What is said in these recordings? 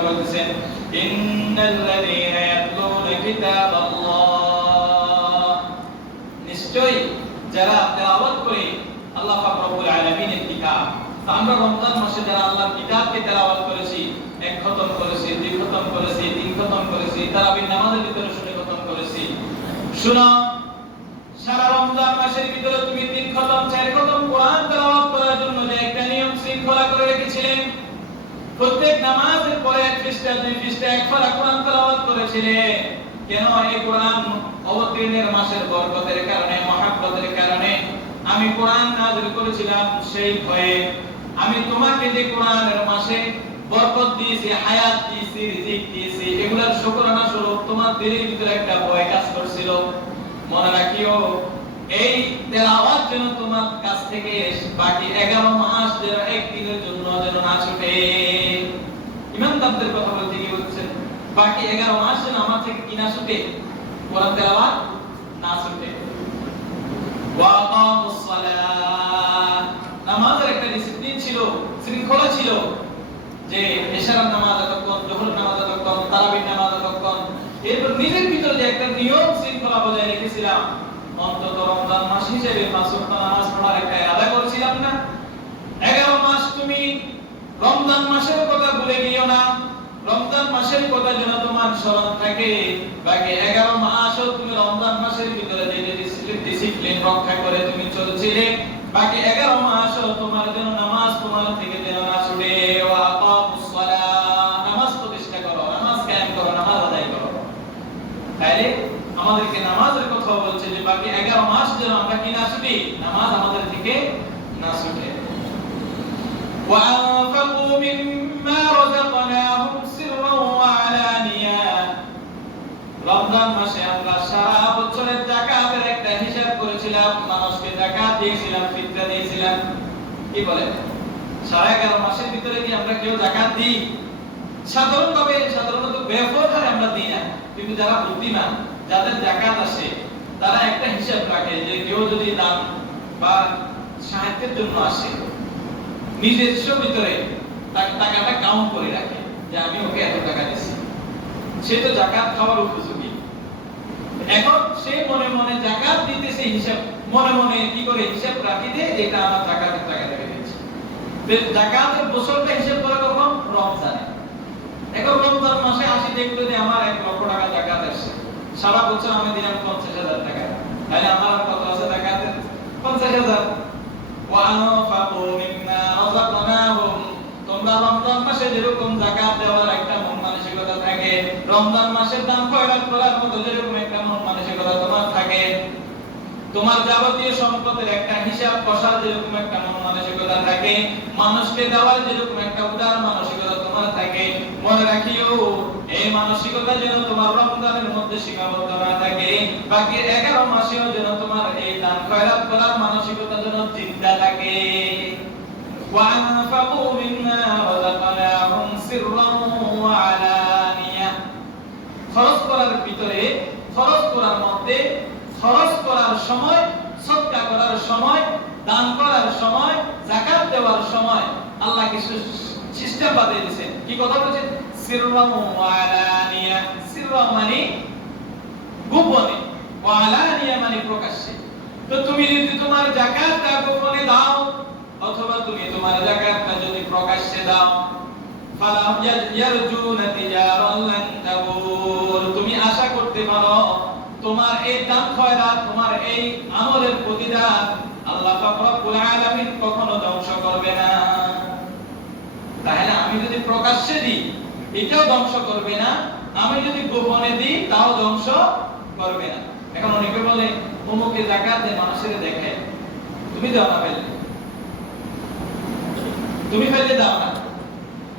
আল্লাহ বলতেছেন ইন্নাল্লাযীনা ইয়াতলুনা কিতাবাল্লাহ, নিশ্চয়ই যারা তেলাওয়াত করে আল্লাহ পাক রব্বুল আলামিনের কিতাব। আমরা রমজান মাসে যারা আল্লাহর কিতাবকে তেলাওয়াত করেছি, এক খতম করেছি, দুই খতম করেছি, তিন খতম করেছি, তারাবির নামাজের ভিতরে শুনে খতম করেছি। শুনো, সারা রমজান মাসের ভিতরে তুমি তিন খতম, চার খতম কোরআন তেলাওয়াত করার জন্য যে একটা নিয়ম শৃঙ্খলা করে রেখেছিলেন, প্রত্যেক নামাজের পরে এক পৃষ্ঠা, দুই পৃষ্ঠা, এক পারা কোরআন তেলাওয়াত করেছিলেন। কেন? এই কোরআন অবতীর্ণের মাসের বরকতের কারণে, মহব্বতের কারণে আমি কোরআন নাযিল করেছিলাম। সেই ভয়ে আমি তোমাকে যে কোরআনের মাসে বরকত দিয়েছি, হায়াত দিয়েছি, রিজিক দিয়েছি, এগুলোর শুকরানা স্বরূপ তোমার দিলের ভিতরে একটা ভয় কাজ করছিল। মনে রাখিও, এই তেলাওয়াত যেন তোমার কাছ থেকে বাকি 11 মাস যেন একদিনের জন্য যেন না ছুটে। ইমানদারদের কথা বলতে কি বলছেন? বাকি 11 মাস যেন আমার থেকে কি না ছুটে, কোরআন তেলাওয়াত না ছুটে। ওয়া আকামুস সালাত, নামাজের একটা ডিসিপ্লিন ছিল, শৃঙ্খলা ছিল, যে এশারার নামাজ এতক্ষণ, যোহরের নামাজ এতক্ষণ, তারাবির নামাজ এতক্ষণ। এরপর নিজের ভিতরে যে একটা নিয়ম শৃঙ্খলা বজায় রেখেছিলাম, অন্তত রমজান মাস হিসেবে পাঁচ ওয়াক্ত নামাজ পড়ার একটা আদা করেছিলাম না? 11 মাস তুমি রমজান মাসের কথা ভুলে গিয়েও না, রমজান মাসের কথা যেন তোমার স্মরণ থাকে। বাকি 11 মাসও তুমি রমজান মাসের ভিতরে যে ডিসিপ্লিন রক্ষা করে তুমি চলছিলে, বাকি 11 মাসও তোমার যেন নামাজ তোমার থেকে যেন না ছুটে। ওয়া আকামুস সালাত, নামাজ প্রতিষ্ঠা করো, নামাজ কায়েম করো, নামাজ আদায় করো। তাইলে আমাদেরকে নামাজের কথা বলছে যে বাকি 11 মাস যেন আমরা কি না ছুটি, নামাজ আমাদের থেকে না ছুটে। ওয়া আনফাকু মিম্মা রাযাকনাহুম সিররান ওয়া আলানিয়া, রমজান মাসে আমরা সারা বছরের যাকাতের একটা হিসাব করেছিলাম, মানুষকে যাকাত দিয়েছিলাম, ফিতরা দিয়েছিলাম। কি বলে, সারা 11 মাসের ভিতরে কি আমরা কেউ যাকাত দিই? সাধারণত বেফরহারে আমরা দিই না। কিন্তু যারা বুদ্ধিমান, যাদের যাকাত আসে, তারা একটা হিসাব রাখে যে কেউ যদি দান বা সাহায্যের জন্য আসে, নিজস্ব ভিতরে টাকাটা কাউন্ট করে রাখে যে আমি ওকে এত টাকা দিছি, সে তো যাকাত খাওয়ার উপযোগী। এখন সে মনে মনে যাকাত দিতেছে, হিসাব মনে মনে কি করে হিসাব রাখি যে এটা আমার যাকাতের টাকা থেকে দিয়েছে। যাকাতের বছরটা হিসাব করে কখন? রমজানে। এখন রমজান মাসে আসি দেখলো যে আমার 1 লক্ষ টাকা যাকাত আসছে, সারা বছর আমি দিলাম 50,000 টাকা, তাহলে আমার আর কত আছে যাকাতের? 50,000। ওয়া আনফাকু মিম্মা রাযাকনাহুম, তোমরা রমজান মাসে যেরকম যাকাত দেওয়ার একটা মন মানসিকতা থাকে, রমজান মাসের দান খয়রাত করার মতো যেরকম একটা মন মানসিকতা তোমার থাকে, তোমার যাবতীয় সম্পদের একটা হিসাব কষার যেরকম একটা মন মানসিকতা থাকে, মানুষকে দেওয়ার যেরকম একটা উদার মানসিকতা তোমার থাকে, মনে রাখিও এই মানসিকতা যেন তোমার রমজানের মধ্যে সীমাবদ্ধ না থাকে। বাকি 11 মাসেও যেন তোমার এই দান খয়রাত করার মানসিকতা যেন জিন্দা থাকে। ওয়া আনফাকু মিম্মা রাযাকনাহুম সিররান ওয়া আলানিয়া, খরচ করার ভিতরে, খরচ করার মধ্যে, খরচ করার সময়, সদকা করার সময়, দান করার সময়, যাকাত দেওয়ার সময় আল্লাহ কিছু সিস্টেম বানিয়ে দিয়েছেন। কি কথা বলেছেন? সিররান ওয়া আলানিয়া। সিররা মানে গোপনে, ওয়া আলানিয়া মানে প্রকাশ্যে। তো তুমি যদি তোমার যাকাতটা গোপনে দাও, অথবা তুমি তোমার যাকাতটা যদি প্রকাশ্যে দাও, ফালা ইয়ারজুনা তিজারান লান তাবুর, তুমি আশা করতে পারো তোমার এই দান খয়রাত, তোমার এই আমলের প্রতিদান আল্লাহ পাক রব্বুল আলামিন কখনো ধ্বংস করবে না। তাহলে আমি যদি প্রকাশ্যে দিই এটাও ধ্বংস করবে না, আমি যদি গোপনে দিই তাও ধ্বংস করবে না। এখন অনেকে বলে অমুকে যাকাত দেয়, মানুষের দেখায়, তুমি দাও না, ফেলে তুমি ফেলে দাও না,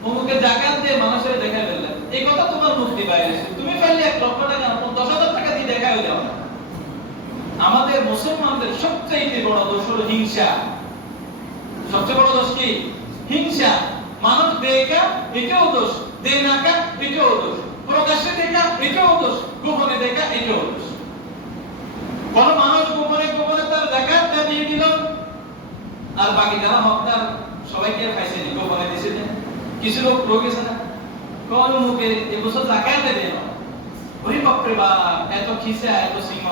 অমুকে যাকাত দিয়ে মানুষের দেখায় ফেললেন, এই কথা তোমার মুক্তি বাইরে। তুমি ফেললে 1 লক্ষ টাকা 10,000 টাকা দিয়ে দেখায় দাও না। আমাদের মুসলমানদের সবচেয়ে বড় দোষ হলো হিংসা। সবচেয়ে বড় দোষ কি? হিংসা। মানুষ দেখা এটাও দোষ, দে না কা এটাও দোষ, প্রকাশ্যে দেখা এটাও দোষ, গোপনে দেখা এটাও দোষ। কোন মানুষ গোপনে গোপনে তার যাকাতটা দিয়ে দিল, আর বাকি যারা হকদার সবাইকে পাইছে নি, গোপনে দিছে না। কিছু লোক রয়ে গেছে না, কোন মুখে এবছর জাকাতে দেন ওরে বাপরে বাপ এত খিসা এত সিংহ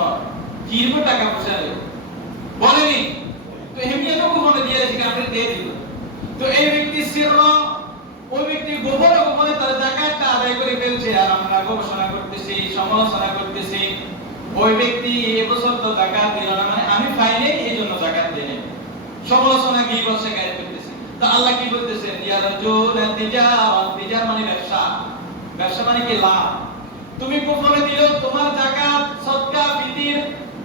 কিরবো টাকা পয়সা বলেনি তো এমনি এত গোপনে দিয়ে দিয়েছে আপনি দিয়ে দিল তো এই ব্যক্তি সির ওই ব্যক্তি গোপনে গোপনে তার জাকাতটা আদায় করে ফেলছে আর আমরা গবেষণা করতেছি সমালোচনা করতেছি ওই ব্যক্তি এবছর তো জাকাত দিল না মানে আমি পাইনি এইজন্য জাকাত দেই সমালোচনা কি বলছে গায়ে করতেছে তো আল্লাহ কি বলতেছেন ইয়া রাজুল তিজার মানে ব্যবসা ব্যবসা মানে কি লাভ তুমি গোপনে দিল তোমার জাকাত সদকা ফিতির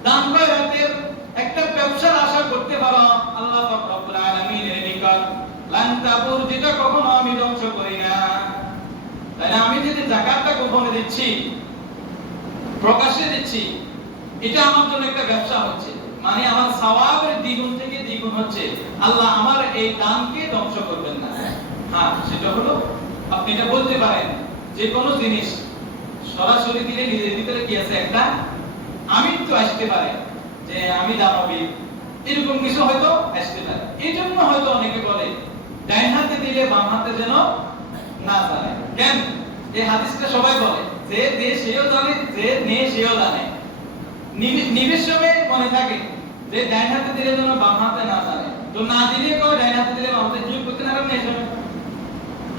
দান খয়রাতের একটা ব্যবসার আশা করতে পারো আল্লাহ পাক রব্বুল আলামিনের নিকট লান তাবুর যেটা কখনো আমি ধ্বংস করি না তাই আমি যদি যাকাতটা গোপনে দিচ্ছি প্রকাশ্যে দিচ্ছি এটা আমার জন্য একটা ব্যবসা হচ্ছে মানে আমার সওয়াবের দ্বিগুণ থেকে দ্বিগুণ হচ্ছে আল্লাহ আমার এই দানকে ধ্বংস করবেন না হ্যাঁ সেটা হলো আপনি এটা বলতে পারেন যে কোনো জিনিস সরাসরি দিলে নিজের ভিতরে কি আছে একটা আমিত্ব আসতে পারে যে আমি দানবী এরকম কিছু হয়তো আসতে পারে এইজন্য হয়তো অনেকে বলে ডান হাতে দিলে বাম হাতে যেন না জানে কেন এই হাদিসটা সবাই বলে যে দে সেও জানে যে নে সেও জানে নিবেশমে মনে থাকে যে ডান হাতে দিলে যেন বাম হাতে না জানে তো না দিলে কেউ ডান হাতে দিলে বাম হাতে যোগ করতে না পারে না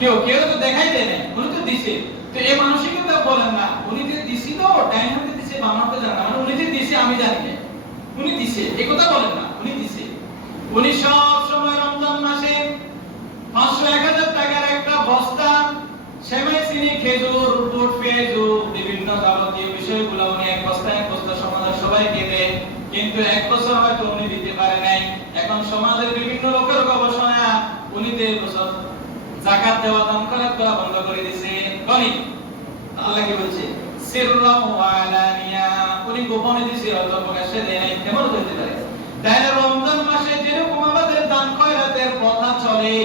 কেউ কেউ তো দেখাই দেয় না উনি তো দিছে তো এই মানসিকতা বলেন না উনি যে দিছি তো ডান হাতে দিছে বাম হাতে জানে না মানে উনি যে দিছে আমি জানি না উনি দিছে এই কথা বলেন না উনি দিছে উনি সব সময় রমজান মাসে 500-1000 টাকার একটা বস্তা সেমাই চিনি খেজুর বুট পেঁয়াজু বিভিন্ন যাবতীয় বিষয়গুলো উনি এক বস্তা সমাজের সবাইকে দেয় কিন্তু এক বছর হয়তো উনি দিতে পারে নাই এখন সমাজের বিভিন্ন লোকের গবেষণা উনি 1.5 বছর যাকাত দেওয়া দান করা বন্ধ করে দিয়েছে গনি আল্লাহ কি বলছে সিররা ওয়া আলানিয়া উনি গোপনে দিয়েছে হয়তো প্রকাশ্যে দেয় নাই কেমন হতে পারে তাই রমজান মাসে যেরকম আমাদের দান খয়রাতের প্রথা চলে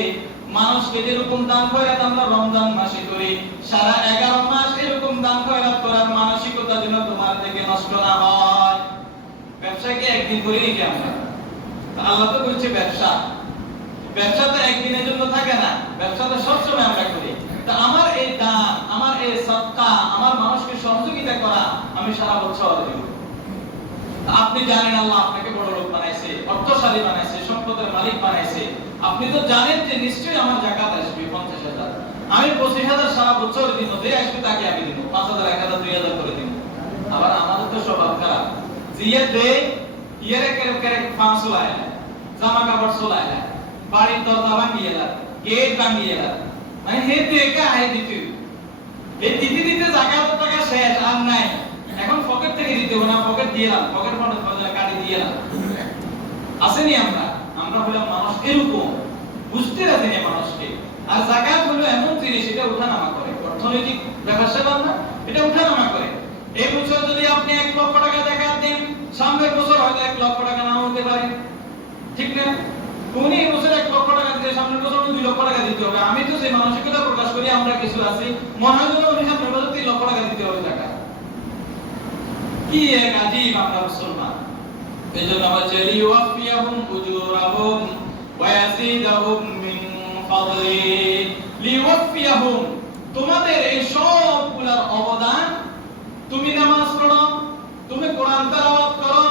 মানুষকে যেরকম দান খয়রাত আমরা রমজান মাসে করি সারা 11 মাস এরকম দান খয়রাত করার মানসিকতা যেন তোমার থেকে নষ্ট না হয় ব্যবসা কি একদিন করি নাকি আমরা আল্লাহ তো বলছে ব্যবসা ব্যবসা তো একদিনের জন্য থাকে না ব্যবসা তো সবসময় আমরা করি তা আমার এই দান আমার এই সদকা আমার মানুষকে সহযোগিতা করা আমি সারা বছর দেব আপনি জানেন আল্লাহ আপনাকে বড় লোক বানাইছে অর্থশালী বানাইছে সম্পদের মালিক বানাইছে আপনি তো জানেন যে নিশ্চয়ই আমার যাকাত আসবে 50000 আমি 25000 সারা বছর দিব যে আসবে তাকে আমি দিব 5000 1000 2000 করে দিব আবার আমাদের তো স্বভাব খারাপ জিয়া দে ইয়ারে করে ফাঁস লায় জামা কাপড় সোলায় বাড়ির দরজা ভাঙিয়ে দাও গেট ভাঙিয়ে দাও মানে হেতে একা আই দিতে এই দিতে দিতে যাকাত টাকা শেষ আর নাই এখন পকেট থেকে দিতে হবে না পকেট দিয়ে দাও পকেট ফন্ড কাটি দিয়ে দাও আসেনি আমরা হলাম মানুষ এরকম বুঝতে রাজি না মানুষকে আর যাকাত হলো এমন জিনিস এটা উঠানামা করে অর্থনৈতিক ব্যাপার সেবা না এটা উঠানামা করে এই বছর যদি আপনি 1 লক্ষ টাকা যাকাত দেন সামনের বছর হয়তো 1 লক্ষ টাকা নাও হতে পারে ঠিক না কোন এই বছর 1 লক্ষ টাকা দিলে সামনের বছর 2 লক্ষ টাকা দিতে হবে আমি তো সেই মানসিকতা প্রকাশ করি আমরা কিছু আছি মনে হয় যেন উনি সামনের বছর 3 লক্ষ টাকা দিতে হবে টাকা কি এক আজীব আমরা মুসলমান এজন্য আমরা চাই ওয়াফিয়াহুম উজুরাহুম ওয়া ইয়াজিদাহুম মিন ফাদলি লিওয়াফিয়াহুম তোমাদের এই সবগুলোর অবদান তুমি নামাজ পড়ো তুমি কোরআন তেলাওয়াত করো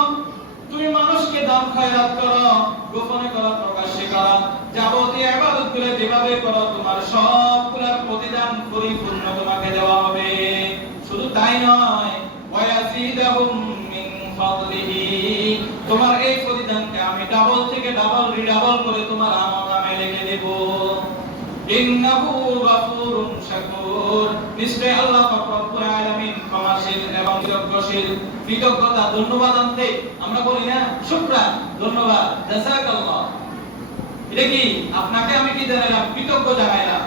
তুমি মানুষকে দান খয়রাত করো গোপনে করো প্রকাশ্যে করো যাবতীয় ইবাদতগুলো যেভাবে করো তোমার সবগুলোর প্রতিদান পরিপূর্ণ তোমাকে দেওয়া হবে শুধু তাই নয় ওয়া ইয়াজিদাহুম মিন ফাদলিহি তোমার এই প্রতিদানকে আমি ডাবল থেকে ডাবল রিডাবল করে তোমার আমলনামায় লিখে দেব ইন্নাহু গাফুরুন শাকুর নিশ্চয় আল্লাহ পাক রব্বুল আলামিন ক্ষমাশীল এবং কৃতজ্ঞশীল কৃতজ্ঞতা ধন্যবাদ আনতে আমরা বলি না শুকরান ধন্যবাদ জাযাকাল্লাহ এটা কি আপনাকে আমি কি জানালাম কৃতজ্ঞ জানাইলাম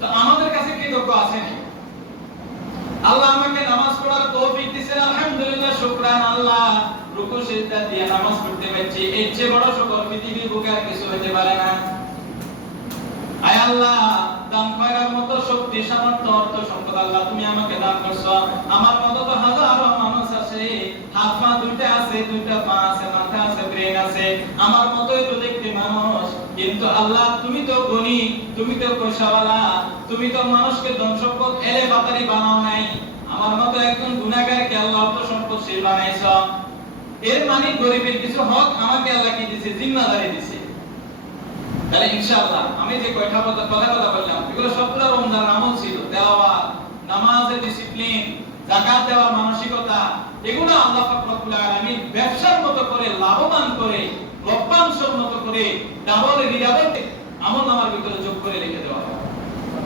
তো আমাদের কাছে কৃতজ্ঞ আছে না আল্লাহ আমাকে নামাজ পড়ার তৌফিক দিয়েছেন আলহামদুলিল্লাহ শুকরান আল্লাহ রুকু সিজদা দিয়ে নামাজ পড়তে পারছি এর চেয়ে বড় শুকর পৃথিবীর বুকে আর কিছু হতে পারে না আয় আল্লাহ দান করার মতো শক্তি সামর্থ্য অর্থ সম্পদ আল্লাহ তুমি আমাকে দান করছো আমার মতো তো হাজারো মানুষ আছে হাত পা দুইটা আছে দুইটা পা আছে মাথা আছে ব্রেন আছে আমার মতোই তো দেখতে মানুষ কিন্তু আল্লাহ তুমি তো গণি তুমি তো পয়সাওয়ালা তুমি তো মানুষকে ধন সম্পদ এলে বাতারি বানাও নাই, আমার মতো একজন গুনাহগারকে আল্লাহ অর্থ সম্পদশীল বানাইছো। এর মানে গরিবের কিছু হক আমাকে আল্লাহ কি দিয়েছে? জিম্মাদারি দিয়েছে। তাহলে ইনশাআল্লাহ আমি যে কথা বললাম এগুলো সবগুলো রমজানের আমল ছিল। তেলাওয়াত, নামাজের ডিসিপ্লিন, যাকাত দেওয়ার মানসিকতা, এগুলো আল্লাহ পাক রব্বুল আলামিন ব্যবসার মতো করে, লাভবান করে, লভ্যাংশের মতো করে ডাবল রিডাবল আমলনামার ভিতরে যোগ করে লিখে দেওয়া হবে।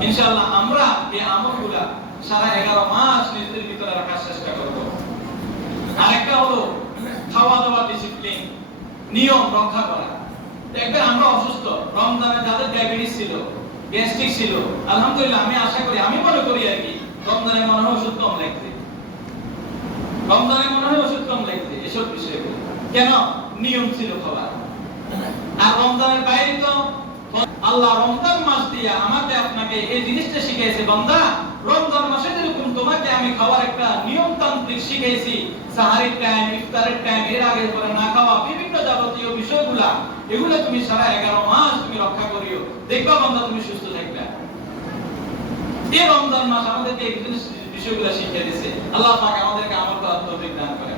ইনশাআল্লাহ আমরা এই আমলগুলা সারা 11 মাস নিজেদের ভিতরে রাখার চেষ্টা করব। আরেকটা হলো খাওয়া দাওয়া ডিসিপ্লিন, নিয়ম রক্ষা করা। দেখবেন আমরা অসুস্থ, রমজানে যাদের ডায়াবেটিস ছিল, গ্যাস্ট্রিক ছিল, আলহামদুলিল্লাহ আমি আশা করি, আমি মনে করি আর কি, রমজানে মনে হয় ওষুধ কম লাগছে, রমজানে মনে হয় ওষুধ কম লাগছে এসব বিষয়গুলো। কেন? নিয়ম ছিল খাবার। আর রমজানের বাইরে তো আল্লাহ রমজান মাস দিয়া আমাকে আপনাকে এই জিনিসটা শিখাইছে, বান্দা রমজান মাসে যেরকম তোমাকে আমি খাওয়ার একটা নিয়ম তান্ত্রিক শিখাইছি, সাহারির টাইম, ইফতারের টাইম, এর আগে পরে না খাওয়া, বিভিন্ন যাবতীয় বিষয়গুলা, এগুলো তুমি সারা 11 মাস তুমি রক্ষা করিও, দেখবা বান্দা তুমি সুস্থ থাকবে। এই রমজান মাস আমাদেরকে এই বিষয়গুলো শিখিয়ে দিয়েছে। আল্লাহ পাক আমাদেরকে আমল করার তৌফিক দান করেন।